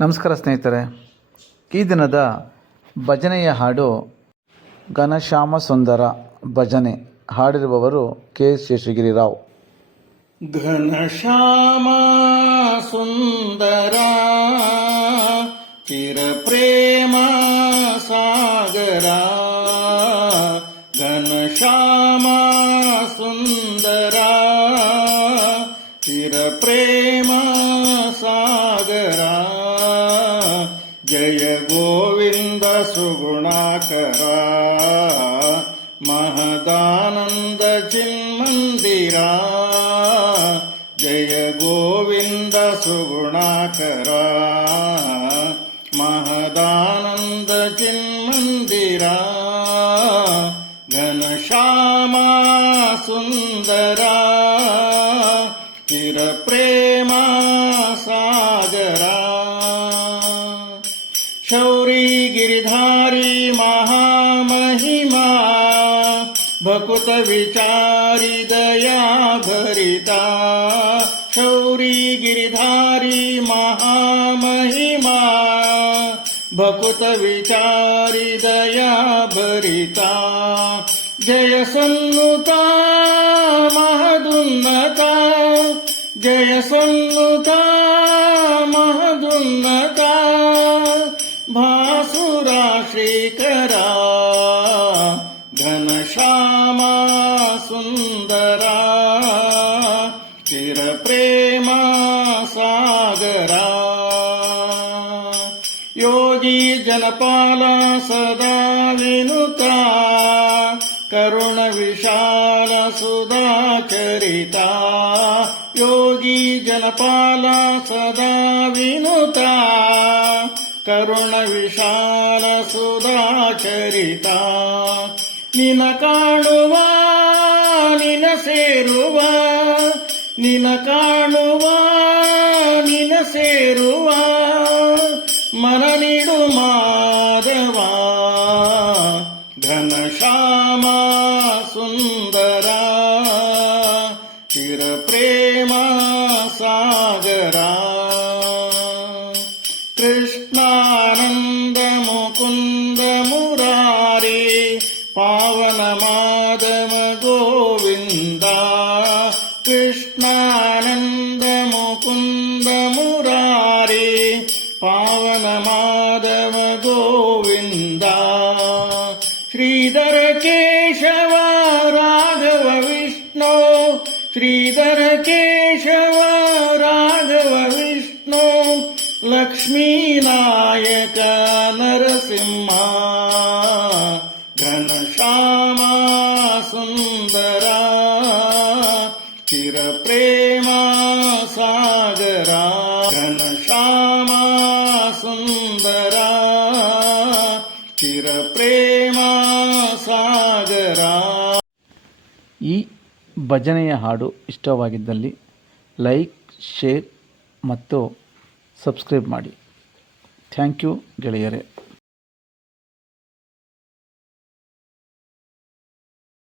ನಮಸ್ಕಾರ ಸ್ನೇಹಿತರೆ. ಈ ದಿನದ ಭಜನೆಯ ಹಾಡು ಘನಶ್ಯಾಮ ಸುಂದರ ಭಜನೆ. ಹಾಡಿರುವವರು ಕೆ ಶೇಷಗಿರಿರಾವ್. ಘನಶ್ಯಾಮ ಸುಂದರ ಚಿರ ಪ್ರೇಮ ಸಾಗರ, ಘನಶ್ಯಾಮ ಸುಂದರ ಚಿರ ಪ್ರೇಮ ಸಾಗರ, ಜಯ ಗೋವಿಂದ ಸುಗುಣಾಕರ, ಮಹದಾನಂದ ಚಿನ್ಮಂದಿರ, ಜಯ ಗೋವಿಂದ ಸುಗುಣಾಕರ, ಮಹದಾನಂದ ಚಿನ್ಮಂದಿರ, ಘನಶ್ಯಾಮ ಸುಂದರ ಚಿರ ಪ್ರೇಮ ಸಾಗರ, ಶೌರಿ ಗಿರಿಧಾರಿ ಮಹಾಮಹಿಮಾ, ಭಕುತ ವಿಚಾರಿ ದಯಾ ಭರಿತಾ, ಶೌರಿ ಗಿರಿಧಾರಿ ಮಹಾಮಹಿಮಾ, ಭಕುತ ವಿಚಾರಿ ದಯಾ ಭರಿತಾ, ಜಯ ಸನ್ನುತ ಮಹದುನ್ನತ, ಜಯ ಸನ್ನುತ ಮಹದುನ್ನತ, ಭಾಸುರ ಶ್ರೀಕರ, ಘನಶ್ಯಾಮ ಸುಂದರ ಚಿರ ಪ್ರೇಮ ಸಾಗರ, ಯೋಗಿ ಜನಪಾಲ ಸದಾ ವಿನುತ, ಕರುಣ ವಿಶಾಲ ಸುಧಾಚರಿತ, ಯೋಗಿ ಜನಪಾಲ ಸದಾ ವಿನುತ, ಕರುಣ ವಿಶಾಲ ಸುಧಾಚರಿತ, ನಿನ ಕಾಣುವ ನಿನ ಸೇರುವ, ನಿನ ಕಾಣುವ ನಿನ ಸೇರುವ, ಮನ ನೀಡು ಮಾಧವ, ಘನಶ್ಯಾಮ ಸುಂದರ ಚಿರ ಪ್ರೇಮ ಸಾಗರ, ಕೃಷ್ಣಾನಂದ ಮುಕುಂದ ಮುರಾರಿ, ಪಾವನ ಮಾಧವ ಗೋವಿಂದ, ಕೃಷ್ಣಾನಂದ ಮುಕುಂದ ಮುರಾರಿ, ಪಾವನ ಮಾಧವ ಗೋವಿಂದ, ಶ್ರೀಧರ ಕೇಶವ ರಾಘವ ವಿಷ್ಣು, ಶ್ರೀಧರ ಕೇಶವ ರಾಘವ ವಿಷ್ಣು, ಲಕ್ಷ್ಮೀ ನಾಯಕ ನರಸಿಂಹ, ಘನಶ್ಯಾಮ ಸುಂದರ ಚಿರ ಪ್ರೇಮ ಸಾಗರ, ಘನಶ್ಯಾಮ ಸುಂದರ ಚಿರ ಪ್ರೇಮ ಸಾಗರ. ಈ ಭಜನೆಯ ಹಾಡು ಇಷ್ಟವಾಗಿದ್ದಲ್ಲಿ ಲೈಕ್, ಶೇರ್ ಮತ್ತು ಸಬ್ಸ್ಕ್ರೈಬ್ ಮಾಡಿ. ಥ್ಯಾಂಕ್ ಯು ಗೆಳೆಯರೇ.